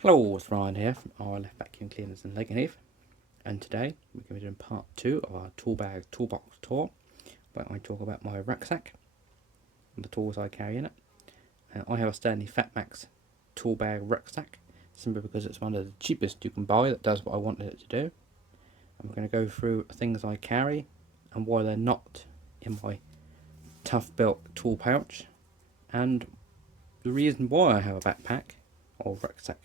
Hello, it's Ryan here from RLF Vacuum Cleaners in Lakenheath, and today we're going to be doing part 2 of our tool bag toolbox tour, where I talk about my rucksack and the tools I carry in it. I have a Stanley Fatmax tool bag rucksack, simply because it's one of the cheapest you can buy that does what I wanted it to do. And we're going to go through things I carry and why they're not in my tough built tool pouch, and the reason why I have a backpack or rucksack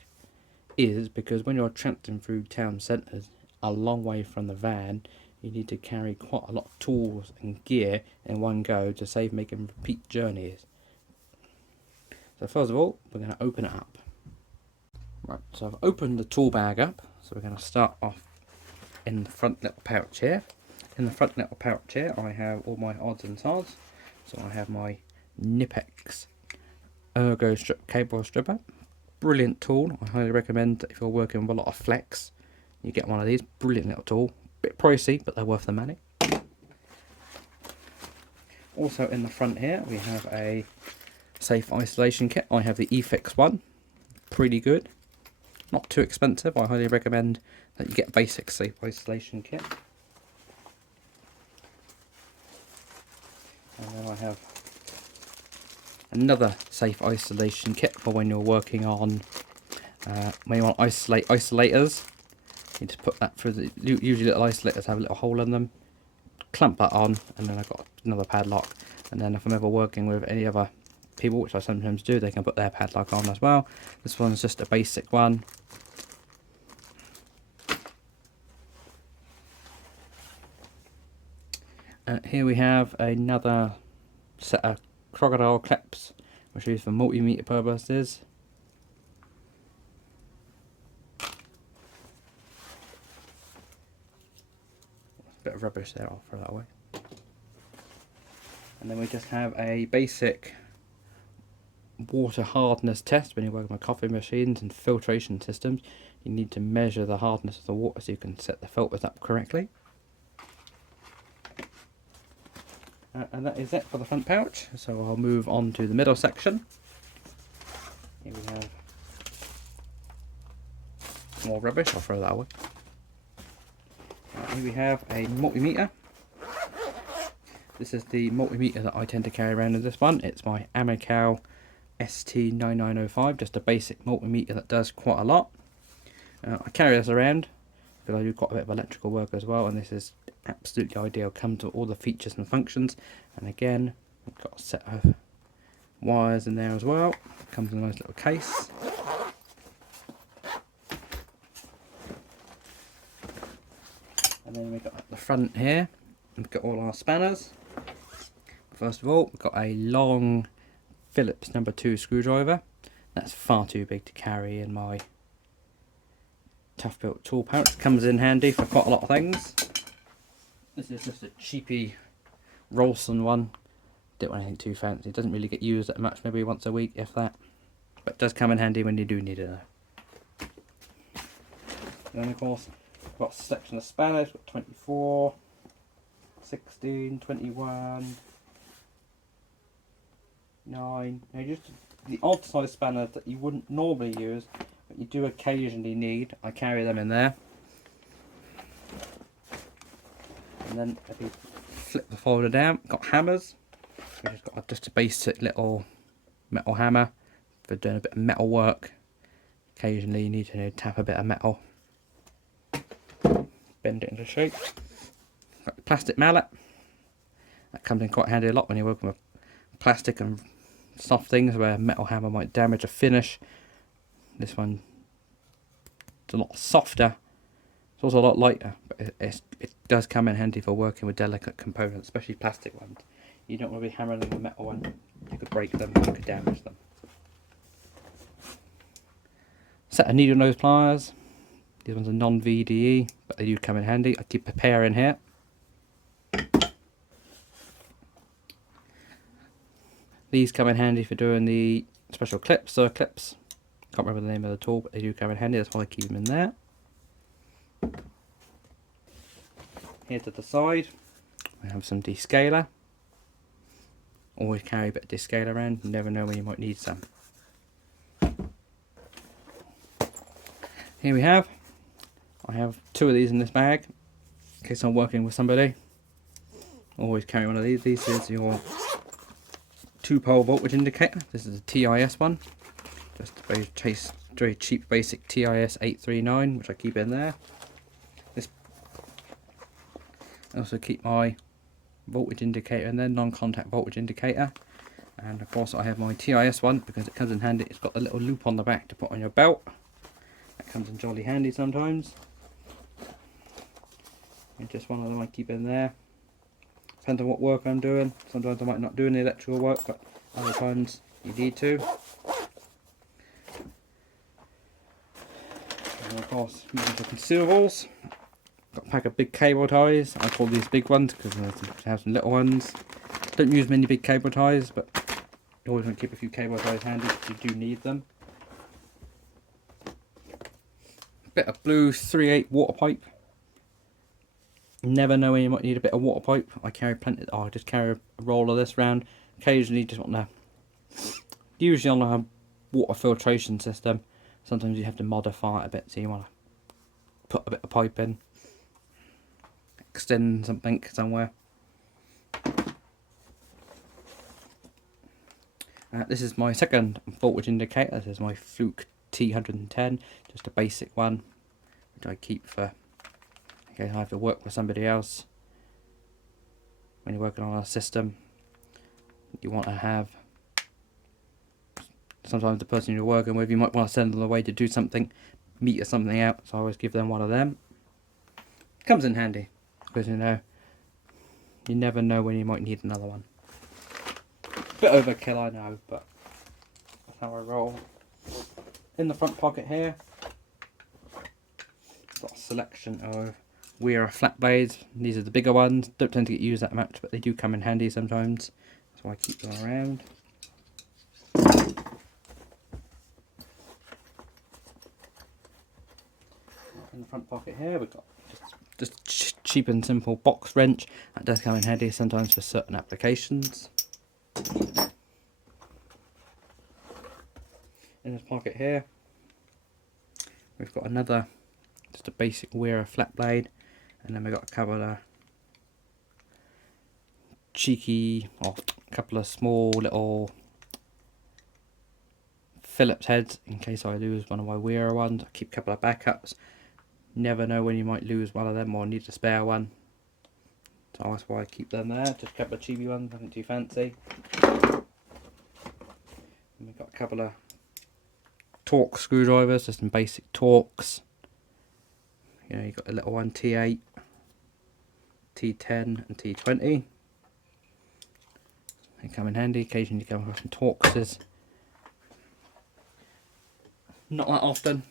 is because when you're tramping through town centres a long way from the van, you need to carry quite a lot of tools and gear in one go to save making repeat journeys. So first of all, we're going to open it up. Right, so I've opened the tool bag up, so we're going to start off in the front little pouch here. In the front little pouch here I have all my odds and sods. So I have my Nipex Ergo strip cable stripper. Brilliant tool. I highly recommend that if you're working with a lot of flex, you get one of these. Brilliant little tool. Bit pricey, but they're worth the money. Also in the front here we have a safe isolation kit. I have the eFix one. Pretty good. Not too expensive. I highly recommend that you get a basic safe isolation kit. And then I have another safe isolation kit for when you're working on when you want to isolate isolators. You just put that through the, usually little isolators have a little hole in them, clamp that on, and then I've got another padlock. And then if I'm ever working with any other people, which I sometimes do, they can put their padlock on as well. This one's just a basic one. And here we have another set of crocodile clips, which are used for multimeter purposes. Bit of rubbish there, I'll throw that away. And then we just have a basic water hardness test. When you're working with coffee machines and filtration systems, you need to measure the hardness of the water so you can set the filters up correctly. And that is it for the front pouch, so I'll move on to the middle section. Here we have more rubbish, I'll throw that away. Here we have a multimeter. This is the multimeter that I tend to carry around in this one. It's my Amical ST9905, just a basic multimeter that does quite a lot. I carry this around because I do quite a bit of electrical work as well, and this is absolutely ideal. Comes with all the features and functions, and again I've got a set of wires in there as well. Comes in a nice little case. And then we've got at the front here, we've got all our spanners. First of all, we've got a long Phillips number 2 screwdriver. That's far too big to carry in my tough built tool pouch. Comes in handy for quite a lot of things. This is just a cheapy Rolson one. Don't want anything too fancy. It doesn't really get used that much, maybe once a week, if that. But it does come in handy when you do need it. And then of course, we've got a section of spanners. We've got 24, 16, 21, 9. Now just the odd size spanners that you wouldn't normally use, but you do occasionally need. I carry them in there. And then if you flip the folder down, got hammers. We've just got just a basic little metal hammer for doing a bit of metal work. Occasionally you need to tap a bit of metal, bend it into shape. Got the plastic mallet. That comes in quite handy a lot when you're working with plastic and soft things where a metal hammer might damage a finish. This one is a lot softer. It's also a lot lighter, but it does come in handy for working with delicate components, especially plastic ones. You don't want to be hammering them with a metal one. You could break them, you could damage them. Set of needle nose pliers. These ones are non-VDE, but they do come in handy. I keep a pair in here. These come in handy for doing the special clips, clips. Can't remember the name of the tool, but they do come in handy, that's why I keep them in there. Here to the side, we have some descaler. Always carry a bit of descaler around, you never know when you might need some. here we have. I have 2 of these in this bag in case I'm working with somebody. Always carry one of these. This is your 2-pole voltage indicator. This is a TIS one. Just a very cheap basic TIS 839, which I keep in there. I also keep my voltage indicator in there, non-contact voltage indicator. And of course I have my TIS one because it comes in handy. It's got a little loop on the back to put on your belt. That comes in jolly handy sometimes. And just one of them I keep in there. Depends on what work I'm doing. Sometimes I might not do any electrical work, but other times you need to. And of course, using for consumables. Got a pack of big cable ties. I call these big ones because I have some little ones. Don't use many big cable ties, but you always want to keep a few cable ties handy if you do need them. A bit of blue 3/8 water pipe. Never know when you might need a bit of water pipe. I carry plenty. I just carry a roll of this round. Occasionally, just want to. Usually on a water filtration system. Sometimes you have to modify it a bit, so you want to put a bit of pipe in. Extend something somewhere. This is my second voltage indicator. This is my Fluke T110, just a basic one, which I keep for in case I have to work with somebody else. When you're working on a system, you want to have. Sometimes the person you're working with, you might want to send them away to do something, meter something out. So I always give them one of them. Comes in handy. Because you never know when you might need another one. Bit overkill, I know, but that's how I roll. In the front pocket here, got a selection of Weir flat blades. These are the bigger ones. Don't tend to get used that much, but they do come in handy sometimes. So I keep them around. In the front pocket here, we've got just cheap and simple box wrench. That does come in handy sometimes for certain applications. In this pocket here, we've got another, just a basic Weir flat blade, and then we've got a couple of cheeky, or a couple of small little Phillips heads in case I lose one of my Weir ones. I keep a couple of backups. Never know when you might lose one of them or need a spare one. So that's why I keep them there. Just a couple of cheapy ones, nothing too fancy. And we've got a couple of Torx screwdrivers, just some basic Torx. You know, you've got a little one, T8, T10 and T20. They come in handy. Occasionally you come across some Torxes. Not that often.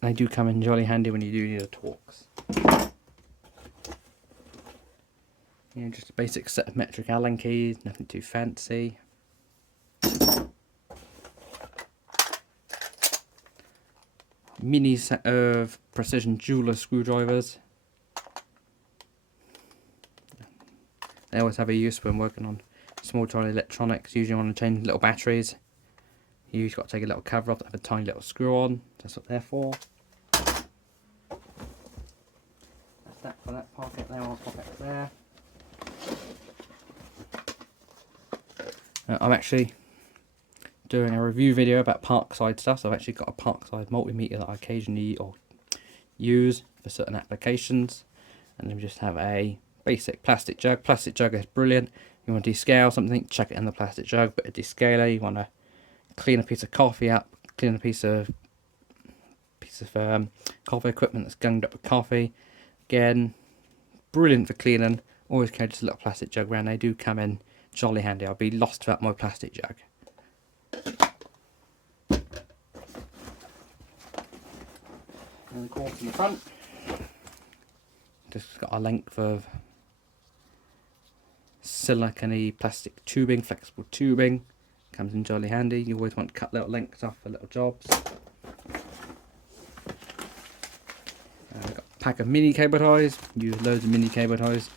They do come in jolly handy when you do need a Torx. You know, just a basic set of metric Allen keys, nothing too fancy. Mini set of precision jeweler screwdrivers. They always have a use when working on small tiny electronics. Usually want to change little batteries. You've got to take a little cover off, have a tiny little screw on. That's what they're for. That's that for that pocket there, I'll pop it there. I'm actually doing a review video about Parkside stuff, so I've actually got a Parkside multimeter that I occasionally use for certain applications. And then we just have a basic plastic jug. Plastic jug is brilliant. You want to descale something, chuck it in the plastic jug, but a descaler, you want to clean a piece of coffee up, clean a piece of coffee equipment that's gunged up with coffee. Again, brilliant for cleaning. Always carry just a little plastic jug around. They do come in jolly handy. I'll be lost without my plastic jug. And of course in the front, just got a length of silicone plastic tubing, flexible tubing. Comes in jolly handy. You always want to cut little lengths off for little jobs. I've got a pack of mini cable ties. Use loads of mini cable ties.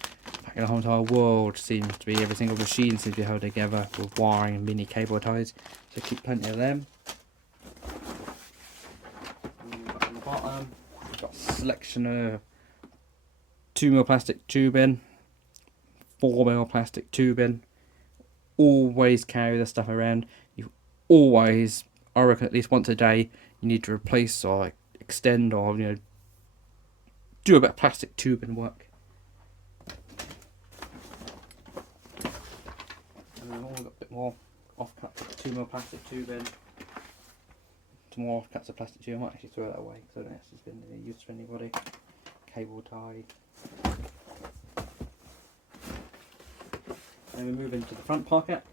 The whole entire world seems to be, every single machine seems to be held together with wiring and mini cable ties. So keep plenty of them. Got a selection of 2mm plastic tubing, 4mm plastic tubing. Always carry this stuff around. You always, I reckon, at least once a day, you need to replace or extend or do a bit of plastic tubing work. And then I've got a bit more off-cut 2mm plastic tubing. Some more off-cuts of plastic tubing. I might actually throw that away because I don't know if it's been any use for anybody. Cable tie. Then we move into the front pocket.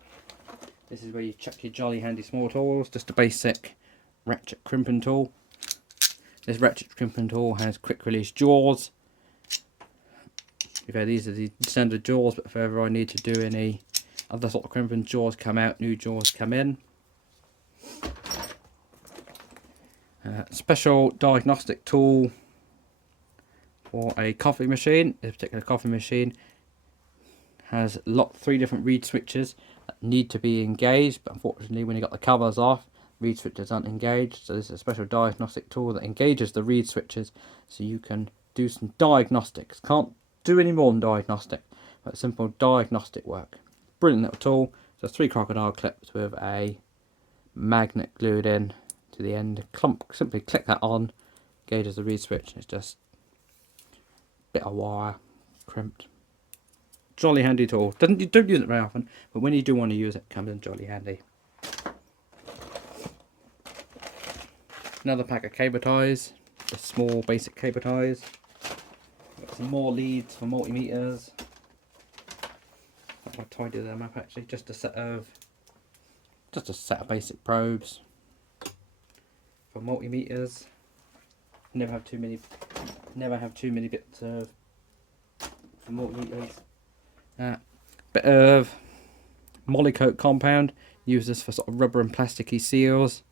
This is where you chuck your jolly handy small tools. Just a basic ratchet crimping tool. This ratchet crimping tool has quick release jaws. These are the standard jaws, but if ever I need to do any other sort of crimping, jaws come out, new jaws come in. Special diagnostic tool for a coffee machine. This particular coffee machine has 3 different reed switches that need to be engaged, but unfortunately when you got the covers off, reed switches aren't engaged. So this is a special diagnostic tool that engages the reed switches so you can do some diagnostics. Can't do any more than diagnostic, but simple diagnostic work. Brilliant little tool. So 3 crocodile clips with a magnet glued in to the end. Simply click that on, engages the reed switch, and it's just a bit of wire crimped. Jolly handy tool. You don't use it very often, but when you do want to use it, it comes in jolly handy. Another pack of cable ties, just small basic cable ties. Got some more leads for multimeters. I'll tidy them up actually. Just a set of basic probes for multimeters. Never have too many bits of for multimeters. Bit of Molykote compound. Use this for sort of rubber and plasticky seals,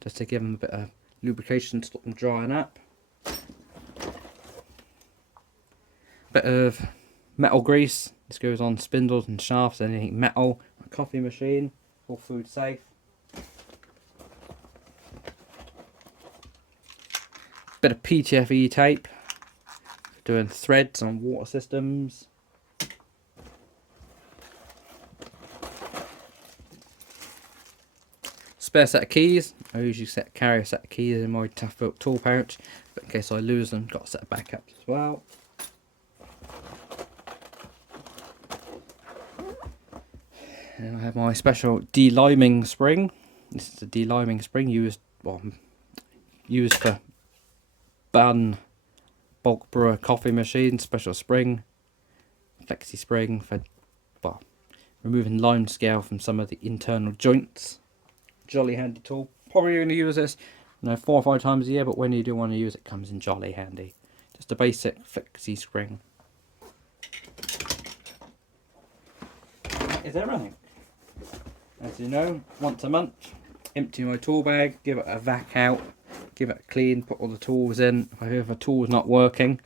just to give them a bit of lubrication to stop them drying up. Bit of metal grease. This goes on spindles and shafts, anything metal. A coffee machine, all food safe. Bit of PTFE tape for doing threads on water systems. Spare set of keys. I usually carry a set of keys in my tough built tool pouch, but in case I lose them, got a set of backups as well. And I have my special deliming spring. This is a deliming spring used for bulk brewer coffee machine. Special spring, flexi spring for removing lime scale from some of the internal joints. Jolly handy tool. Probably going to use this 4 or 5 times a year, but when you do want to use it, it comes in jolly handy. Just a basic flexi spring. That is everything. As you know, once a month, empty my tool bag, give it a vac out, give it a clean, put all the tools in. If a tool's not working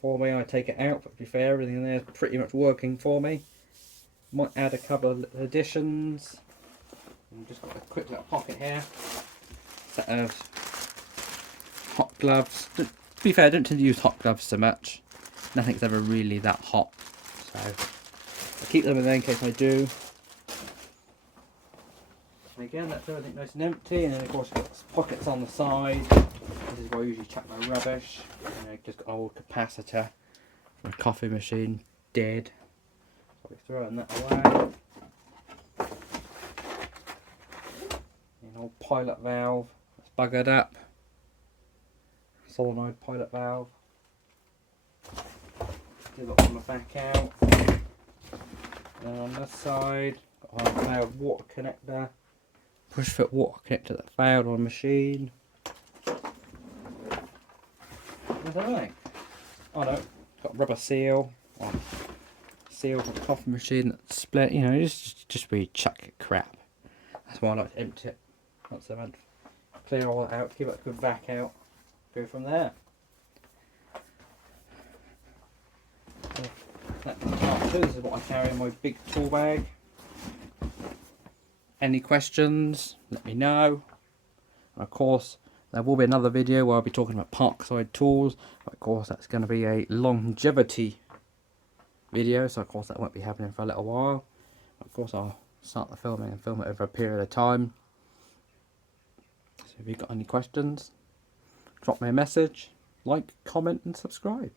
for me, I take it out, but to be fair, everything in there is pretty much working for me. Might add a couple of additions. I've just got a quick little pocket here. Set of hot gloves. To be fair, I don't tend to use hot gloves so much. Nothing's ever really that hot, so I keep them in there in case I do. And again, that's everything nice and empty, and then of course I've got pockets on the side. This is where I usually chuck my rubbish. And I've just got an old capacitor for a coffee machine, dead. So I'm throwing that away. An old pilot valve, it's buggered up. Solenoid pilot valve. Give it on the back out. And on this side, got a failed water connector. Push fit water connector that failed on a machine. What's that? Oh no, got a rubber seal. Seal for the coffee machine that's split. Just really chuck it crap. That's why I like to empty it once a month. Clear all that out, give it a good vac out. Go from there. This is what I carry in my big tool bag. Any questions, let me know. And of course, There will be another video where I'll be talking about parkside tools, but of course that's going to be a longevity video, so of course that won't be happening for a little while. Of course I'll start the filming and film it over a period of time. So if you've got any questions, drop me a message, like, comment and subscribe.